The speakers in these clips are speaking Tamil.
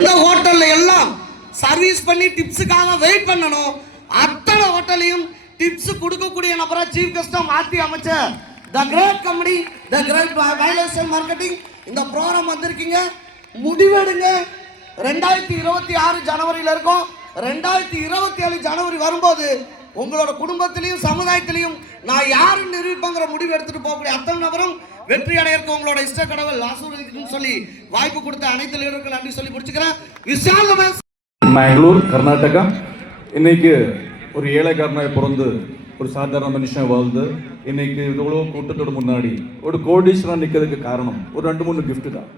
இந்த ஹோட்டல்ல எல்லாம் சர்வீஸ் பண்ணி டிப்ஸுக்காக வெயிட் பண்ணணும். அத்தனை ஹோட்டலையும் டிப்ஸ் கொடுக்கக்கூடிய நபரா சீஃப் கெஸ்டா மாற்றி அமைச்ச the great company, the great wild marketing இந்த ப்ரோக்ராம் வந்திருக்கீங்க. முடிவெடுங்க. 2026 ஜனவரியில் இருக்கும். 2027 ஜனவரி வரும்போது உங்களோட குடும்பத்திலையும் சமுதாயத்திலையும் நான் யாருன்னு நிரூபிப்பங்கிற முடிவு எடுத்துட்டு போகக்கூடிய அத்தனை நபரும் வெற்றி அடையிறதுக்கு உங்களோட இஷ்ட கடவுள் ஆசீர்வதிக்கணும்னு சொல்லி வாய்ப்பு கொடுத்த அனைத்து லீடர்களுக்கும் நன்றி சொல்லி முடிச்சுக்கிறேன். பெங்களூர், கர்நாடகா. இன்னைக்கு ஒரு ஏழைக்காரனாக பிறந்து ஒரு சாதாரண மனுஷன் வாழ்ந்து இன்னைக்கு இவ்வளோ கூட்டத்தோட முன்னாடி ஒரு கோடீஸ்வரன் நிற்கிறதுக்கு காரணம் ஒரு 2-3 கிஃப்ட் தான்.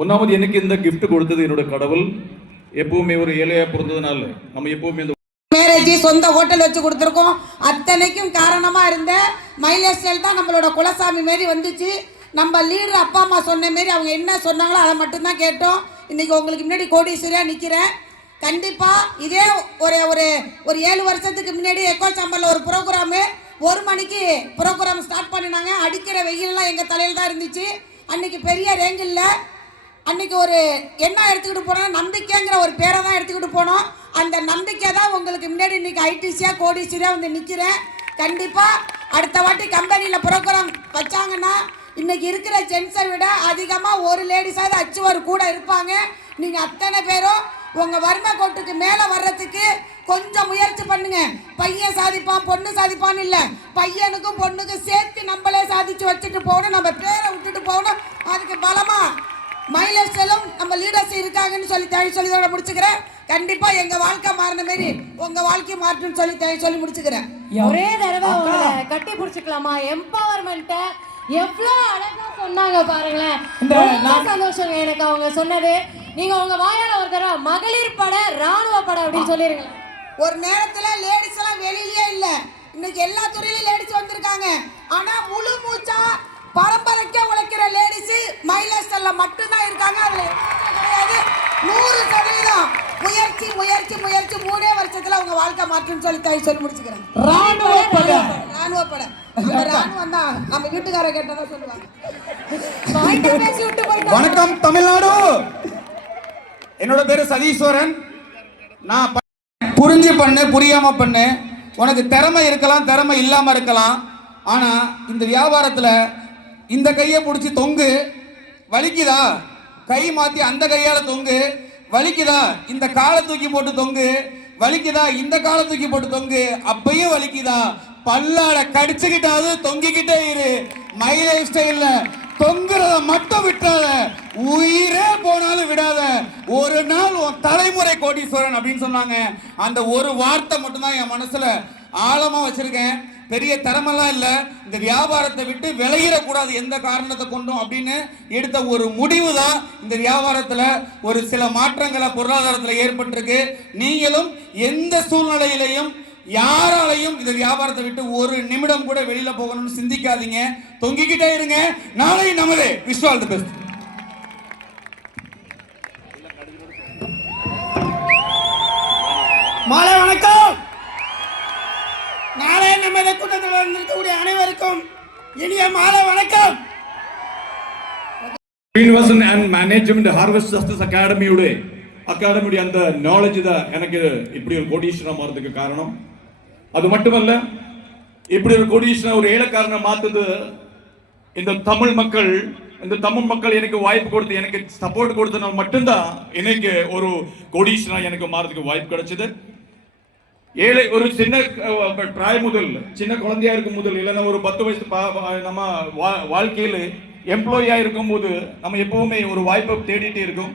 ஒன்றாவது எனக்கு இந்த கிஃப்ட் கொடுத்தது என்னோட கடவுள். எப்பவுமே ஒரு ஏழையா பிறந்ததுனால நம்ம எப்பவுமே இந்த மேரேஜ் சொந்த ஹோட்டல் வச்சு கொடுத்துருக்கோம். அத்தனைக்கும் காரணமா இருந்த மைலேஜ் ஸ்டைல் தான் நம்மளோட குலசாமி மாரி வந்துச்சு. நம்ம லீடர் அப்பா அம்மா சொன்ன மாரி அவங்க என்ன சொன்னாங்களோ அதை மட்டும்தான் கேட்டோம். இன்னைக்கு உங்களுக்கு முன்னாடி கோடீஸ்வரியா நிற்கிறேன். கண்டிப்பா இதே ஒரு 7 வருஷத்துக்கு முன்னாடி எக்கோ சாம்பர்ல ஒரு ப்ரோக்ராமு 1 மணிக்கு ப்ரோக்ராம் ஸ்டார்ட் பண்ணினாங்க. அடிக்கிற வெயிலெலாம் எங்கள் தலையில் தான் இருந்துச்சு. அன்னைக்கு பெரிய ரேஞ்ச் இல்லை. அன்னைக்கு ஒரு என்ன எடுத்துக்கிட்டு போனோம், நம்பிக்கைங்கிற ஒரு பேரை தான் எடுத்துக்கிட்டு போனோம். அந்த நம்பிக்கை தான் உங்களுக்கு முன்னாடி இன்னைக்கு ஐடிசியா கோடிசியா வந்து நிற்கிறேன். கண்டிப்பாக அடுத்த வாட்டி கம்பெனியில் ப்ரோக்ராம் வச்சாங்கன்னா இன்னைக்கு இருக்கிற ஜென்ஸை விட அதிகமாக ஒரு லேடிஸாவது அச்சுவர் கூட இருப்பாங்க. நீங்கள் அத்தனை பேரும் உங்கள் வறுமை கோட்டுக்கு மேலே வர்றதுக்கு கொஞ்சம் முயற்சி பண்ணுங்க. பையன் சாதிப்பான் பொண்ணு சாதிப்பான்னு இல்லை, பையனுக்கும் பொண்ணுக்கும் சேர்த்து நம்மளே சாதிச்சு வச்சுட்டு போகணும். நம்ம பேரை விட்டுட்டு போகணும். அதுக்கு பலமா மைலேஜ் செல்லும் நம்ம லீடர்ஸ் இருக்காங்கன்னு சொல்லி முடிச்சுக்கிறேன். கண்டிப்பா எங்க வாழ்க்கை மாறின மாதிரி உங்க வாழ்க்கை மாற்றணும்னு சொல்லி முடிச்சுக்கிறேன். ஒரே தடவை கட்டி பிடிச்சிக்கலாமா? எம்பவர்மெண்ட் எவ்வளவு அழகா சொன்னாங்க பாருங்களேன். ரொம்ப சந்தோஷங்க எனக்கு அவங்க சொன்னது. நீங்க உங்க வாயால ஒரு தடவை மகளிர் பட ராணுவ படம் அப்படின்னு சொல்லிருங்க. ஒரு நேரத்துல லேடிஸ் எல்லாம் வெளியிலேயே இல்ல. இன்னைக்கு எல்லா துறையிலும் லேடிஸ் வந்திருக்காங்க. ஆனா முழு மூச்சா பரம்பரைக்கே உழைக்கிற லேடிஸ் மைலேஜ் செல்ல மட்டும்தான் இருக்காங்க. அதுல கிடையாது 100% முயற்சி முயற்சி முயற்சி 3 வருஷத்துல உங்க வாழ்க்கை மாற்றுன்னு சொல்லி முடிச்சுக்கிறேன். ராணுவ படம் ராணுவம் தான் நம்ம வீட்டுக்கார கேட்டதா சொல்லுவாங்க. பேசி விட்டு போயிட்டு. வணக்கம் தமிழ்நாடு. என்னோட பேரு சதீஸ்வரன். நான் புரிஞ்சு பண்ணு புரியாம பண்ணு. உனக்கு திறமை இருக்கலாம், திறமை இல்லாம இருக்கலாம். ஆனா இந்த வியாபாரத்துல இந்த கையை பிடிச்சி தொங்கு, வலிக்குதா? கை மாத்தி அந்த கையால தொங்கு, வலிக்குதா? இந்த காலை தூக்கி போட்டு தொங்கு, வலிக்குதா? இந்த காலை தூக்கி போட்டு தொங்கு, அப்பயும் வலிக்குதா? பல்லாட கடிச்சுக்கிட்டாவது தொங்கிக்கிட்டே இரு. மைலேஜ் ஸ்டைல்ல தொங்குறத மட்டும் விட்டாத, உயிரே போனாலும் விடாத. ஒரு நாள் உன் தலைமுறை கோடீஸ்வரன் அப்படின்னு சொன்னாங்க. அந்த ஒரு வார்த்தை மட்டும்தான் என் மனசுல ஆழமா வச்சிருக்கேன். பெரிய தரமெல்லாம் இல்லை. இந்த வியாபாரத்தை விட்டு விலகிடக்கூடாது எந்த காரணத்தை கொண்டும் அப்படின்னு எடுத்த ஒரு முடிவு தான் இந்த வியாபாரத்தில் ஒரு சில மாற்றங்களை பொருளாதாரத்தில் ஏற்பட்டிருக்கு. நீங்களும் எந்த சூழ்நிலையிலையும் யாராலையும் இந்த வியாபாரத்தை விட்டு ஒரு நிமிடம் கூட வெளியில போகணும்னு சிந்திக்காதீங்க. தொங்கிக்கிட்டே இருங்க. நாளை நமதே. Wish all the best. மாலை வணக்கம். நாளை நமது கூட்டத்தில் வந்திருக்கக்கூடிய அனைவருக்கும் இனிய மாலை வணக்கம். Universal and management harvest justice அகாடமியுடைய அந்த நாலேஜ் தான் எனக்கு இப்படி ஒரு கோடீஸ்வரன் மாறதுக்கு காரணம். அது மட்டுமல்ல, இப்படி ஒரு கோடீஸ்வரன் ஒரு ஏழைக்காரனை மாத்துது இந்த தமிழ் மக்கள் எனக்கு வாய்ப்பு கொடுத்து எனக்கு சப்போர்ட் கொடுத்தனால மட்டும்தான் எனக்கு ஒரு கோடீஸ்வரன் எனக்கு மாறதுக்கு வாய்ப்பு கிடைச்சது. ஏழை ஒரு சின்ன பிராயம் முதல் சின்ன குழந்தையா இருக்கும் முதல் இல்லைன்னா ஒரு 10 வயசு நம்ம வாழ்க்கையில் எம்ப்ளாயியா இருக்கும் போது நம்ம எப்பவுமே ஒரு வாய்ப்பை தேடிட்டே இருக்கும்.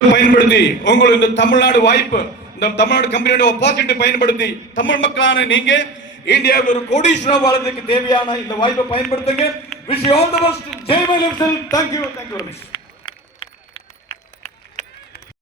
பயன்படுத்தி உங்களுக்கு இந்த தமிழ்நாடு வாய்ப்பு, இந்த தமிழ்நாடு கம்பெனியோட ஆப்பர்ச்சுனிட்டி பயன்படுத்தி தமிழ் மக்களான நீங்க இந்தியாவில் ஒரு கோடீஸ்வரன் வாழ்றதுக்கு தேவையான இந்த வாய்ப்பை பயன்படுத்துங்க. Wish you all the best. Jai mileage. Thank you very much.